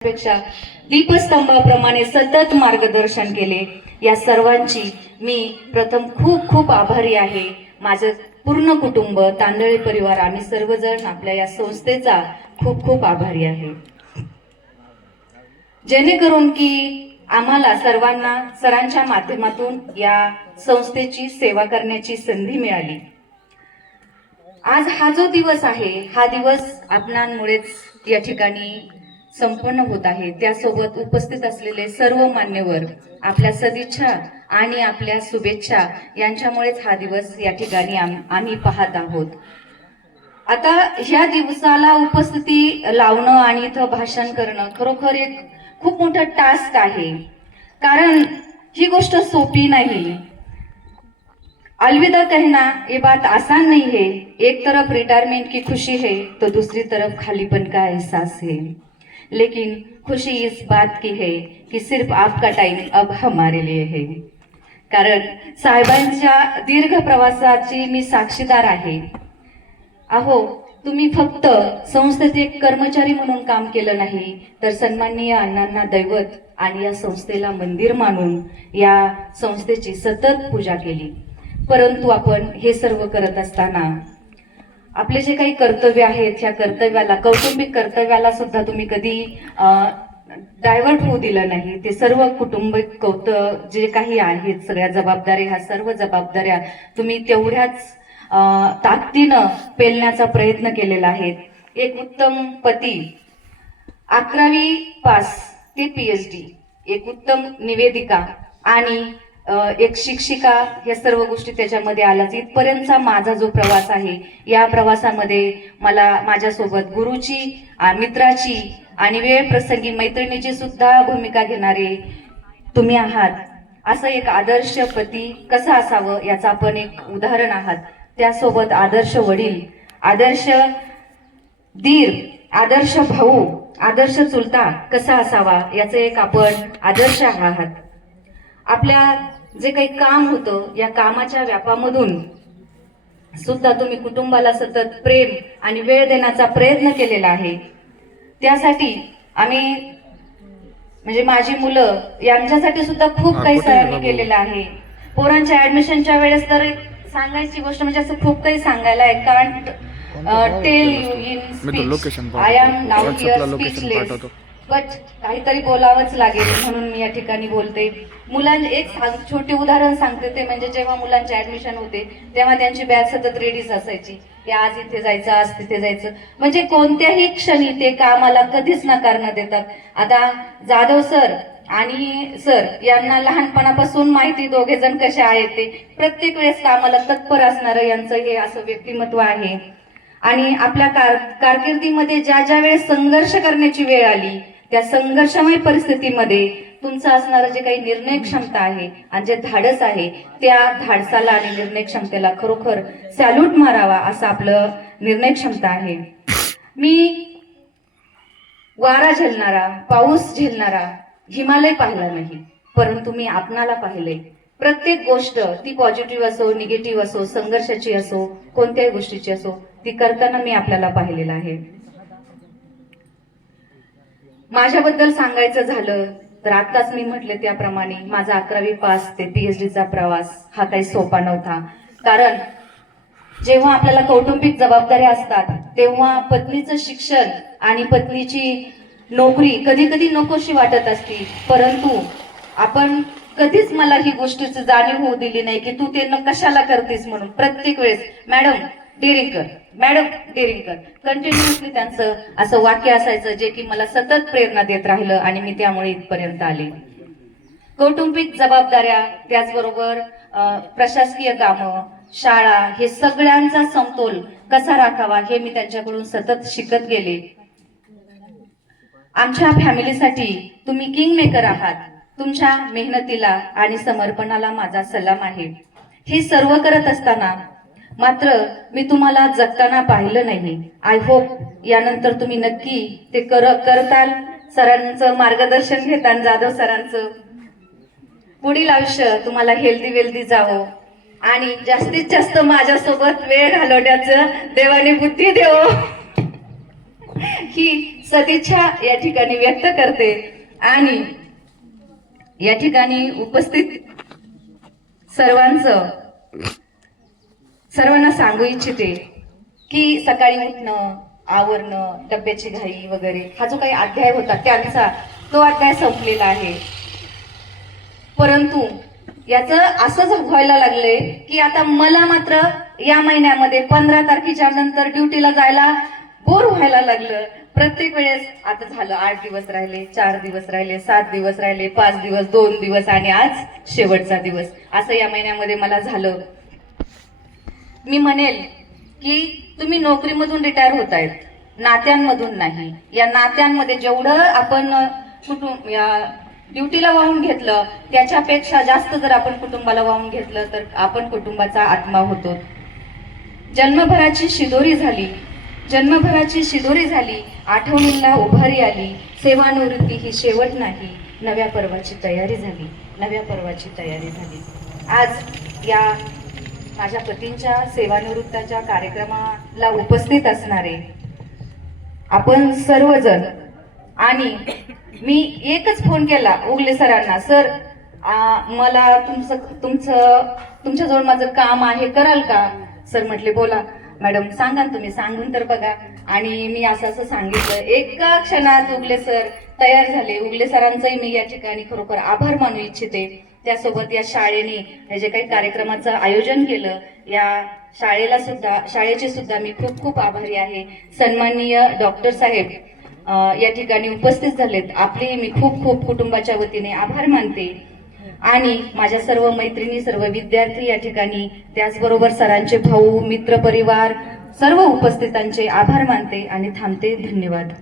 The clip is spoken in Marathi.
पेक्षा दीपस्तंभाप्रमाणे सतत मार्गदर्शन केले. या सर्वांची मी प्रथम खूप खूप आभारी आहे. माझं पूर्ण कुटुंब तांदळे परिवार आम्ही सर्वजण आपल्या या संस्थेचा खूप खूप आभारी आहे. जेणेकरून की आम्हाला सर्वांना सरांच्या माध्यमातून या संस्थेची सेवा करण्याची संधी मिळाली. आज हा जो दिवस आहे हा दिवस आपणांमुळेच या ठिकाणी संपन्न होत आहे. त्यासोबत उपस्थित असलेले सर्व मान्यवर, आपल्या सदिच्छा आणि आपल्या शुभेच्छा यांच्यामुळेच हा दिवस या ठिकाणी आम्ही पाहत आहोत. आता ह्या दिवसाला उपस्थिती लावणं आणि इथं भाषण करणं खरोखर एक खूप मोठा टास्क आहे, कारण ही गोष्ट सोपी नाही. अलविदा कहना ये बात आसान नहीं है. एक तरफ रिटायरमेंट की खुशी है तो दूसरी तरफ खालीपन का एहसास है. लेकिन खुशी इस बात की है कि सिर्फ आपका टाइम अब हमारे लिए है. कारण साहेबांच्या दीर्घ प्रवासाची मी साक्षीदार आहे. अहो, तुम्ही फक्त संस्थेत एक कर्मचारी म्हणून काम केलं नाही, तर सन्माननीय अण्णांना दैवत आणि या संस्थेला मंदिर मानून या संस्थेची सतत पूजा केली. परंतु आपण हे सर्व करत असताना आपले जे काही कर्तव्य आहेत, ह्या कर्तव्याला, कौटुंबिक कर्तव्याला सुद्धा तुम्ही कधी डायव्हर्ट होऊ दिलं नाही. ते सर्व कुटुंबिक जे काही आहेत, सगळ्या जबाबदाऱ्या, ह्या सर्व जबाबदाऱ्या तुम्ही तेवढ्याच ताकदीनं पेलण्याचा प्रयत्न केलेला आहे. एक उत्तम पती, 11वी पास ते PhD, एक उत्तम निवेदिका आणि एक शिक्षिका, या सर्व गोष्टी त्याच्यामध्ये आल्याच. इथपर्यंतचा माझा जो प्रवास आहे, या प्रवासामध्ये मला माझ्यासोबत गुरुची, मित्राची आणि वेळ प्रसंगी मैत्रिणीची सुद्धा भूमिका घेणारे तुम्ही आहात. असं एक आदर्श पती कसं असावं याचं आपण एक उदाहरण आहात. त्यासोबत आदर्श वडील, आदर्श दीर, आदर्श भाऊ, आदर्श चुलता कसा असावा याचे एक आपण आदर्श आहात. आपल्या जे काही काम होतं, या कामाच्या व्यापामधून सुद्धा तुम्ही कुटुंबाला सतत प्रेम आणि वेळ देण्याचा प्रयत्न केलेला आहे. त्यासाठी आम्ही, म्हणजे माझी मुलं यांच्यासाठी सुद्धा खूप काही सरांनी केलेलं आहे. पोरांच्या ऍडमिशनच्या वेळेस तर सांगायची गोष्ट म्हणजे असं खूप काही सांगायला आहे. Can't tell you in speech. I am now here speechless. But काहीतरी बोलावंच लागेल म्हणून मी या ठिकाणी बोलते. एक छोटे उदाहरण सांगते. ते म्हणजे जेव्हा मुलांचे ऍडमिशन होते तेव्हा त्यांची बॅग सतत रेडीच असायची की आज इथे जायचं, आज तिथे जायचं. म्हणजे कोणत्याही क्षणी ते कामाला कधीच नकार न देतात. आता जाधव सर आणि सर यांना लहानपणापासून माहिती दोघे जण कसे आहेत. ते प्रत्येक वेळेस कामाला तत्पर असणारं यांचं हे असं व्यक्तिमत्व आहे. आणि आपल्या कारकिर्दीमध्ये ज्या ज्या वेळेस संघर्ष करण्याची वेळ आली, त्या संघर्षमय परिस्थितीमध्ये तुमचं असणारं जे काही निर्णय क्षमता आहे आणि जे धाडस आहे, त्या धाडसाला आणि निर्णय क्षमतेला खरोखर सॅल्यूट मारावा असं आपलं निर्णय क्षमता आहे. मी वारा झेलणारा, पाऊस झेलणारा हिमालय पाहिला नाही, परंतु मी आपणाला पाहिले. प्रत्येक गोष्ट ती पॉझिटिव्ह असो, निगेटिव्ह असो, संघर्षाची असो, कोणत्याही गोष्टीची असो, ती करताना मी आपल्याला पाहिलेलं आहे. माझ्याबद्दल सांगायचं झालं तर आत्ताच मी म्हटले त्याप्रमाणे माझा 11वी पास ते PhDचा प्रवास हा काही सोपा नव्हता. कारण जेव्हा आपल्याला कौटुंबिक जबाबदाऱ्या असतात तेव्हा पत्नीचं शिक्षण आणि पत्नीची नोकरी कधी कधी नकोशी वाटत असते. परंतु आपण कधीच मला ही गोष्टीची जाणीव होऊ दिली नाही की तू ते कशाला करतेस म्हणून. प्रत्येक वेळेस मॅडम डेअरिंग कर, मॅडम डेअरिंग कर, कंटिन्युअसली त्यांचं असं वाक्य असायचं, जे की मला सतत प्रेरणा देत राहिलं आणि मी त्यामुळे इथपर्यंत आले. कौटुंबिक जबाबदाऱ्या, त्याचबरोबर प्रशासकीय कामं, शाळा, हे सगळ्यांचा समतोल कसा राखावा हे मी त्यांच्याकडून सतत शिकत गेले. आमच्या फॅमिलीसाठी तुम्ही किंग मेकर आहात. तुमच्या मेहनतीला आणि समर्पणाला माझा सलाम आहे. हे सर्व करत असताना मात्र मी तुम्हाला जगताना पाहिलं नाही. आय होप यानंतर तुम्ही नक्की ते करताल. सरांचं मार्गदर्शन घेताल, जाधव सरांचं. पुढील आयुष्य तुम्हाला हेल्दी वेल्दी जावो आणि जास्तीत जास्त माझ्यासोबत वेळ घालवण्याचं देवाने बुद्धी देवो ही सदिच्छा या ठिकाणी व्यक्त करते आणि या ठिकाणी उपस्थित सर्वांना सांगू इच्छिते की सकाळी उठणं, आवरणं, डब्याची घाई वगैरे हा जो काही अध्याय होता त्यांचा तो अध्याय संपलेला आहे. परंतु याचं असंच व्हायला लागलंय की आता मला मात्र या महिन्यामध्ये 15 तारखेच्या नंतर ड्युटीला जायला बोर व्हायला लागलं. प्रत्येक वेळेस आता झालं 8 दिवस राहिले, 4 दिवस राहिले, 7 दिवस राहिले, 5 दिवस, 2 दिवस आणि आज शेवटचा दिवस असं या महिन्यामध्ये मला झालं. मी म्हणेल की तुम्ही नोकरीमधून रिटायर होतायत, नात्यांमधून नाही. या नात्यांमध्ये जेवढं आपण ड्युटीला वाहून घेतलं त्याच्यापेक्षा जास्त जर आपण कुटुंबाला वाहून घेतलं तर आपण कुटुंबाचा आत्मा होतो. जन्मभराची शिदोरी झाली, आठवणींना उभारी आली. सेवानिवृत्ती ही शेवट नाही, नव्या पर्वाची तयारी झाली. आज या माझ्या पतींच्या सेवानिवृत्ताच्या कार्यक्रमाला उपस्थित असणारे आपण सर्वजण आणि मी एकच फोन केला उगले सरांना, सर मला तुमच्याजवळ माझं काम आहे, कराल का? सर म्हटले बोला. मॅडम सांगा तुम्ही, सांगून तर बघा. आणि मी असं सांगितलं. एका क्षणात उगले सर तयार झाले. उगले सरांचंही मी या ठिकाणी खरोखर आभार मानू इच्छिते. त्यासोबत या शाळेने हे जे काही कार्यक्रमाचं आयोजन केलं या शाळेचे सुद्धा मी खूप खूप आभारी आहे. सन्माननीय डॉक्टर साहेब या ठिकाणी उपस्थित झालेत, आपले मी खूप खूप कुटुंबाच्या वतीने आभार मानते. आणि माझ्या सर्व मैत्रिणी, सर्व विद्यार्थी या ठिकाणी, त्याचबरोबर सरांचे भाऊ, मित्र परिवार, सर्व उपस्थितांचे आभार मानते आणि थांबते. धन्यवाद.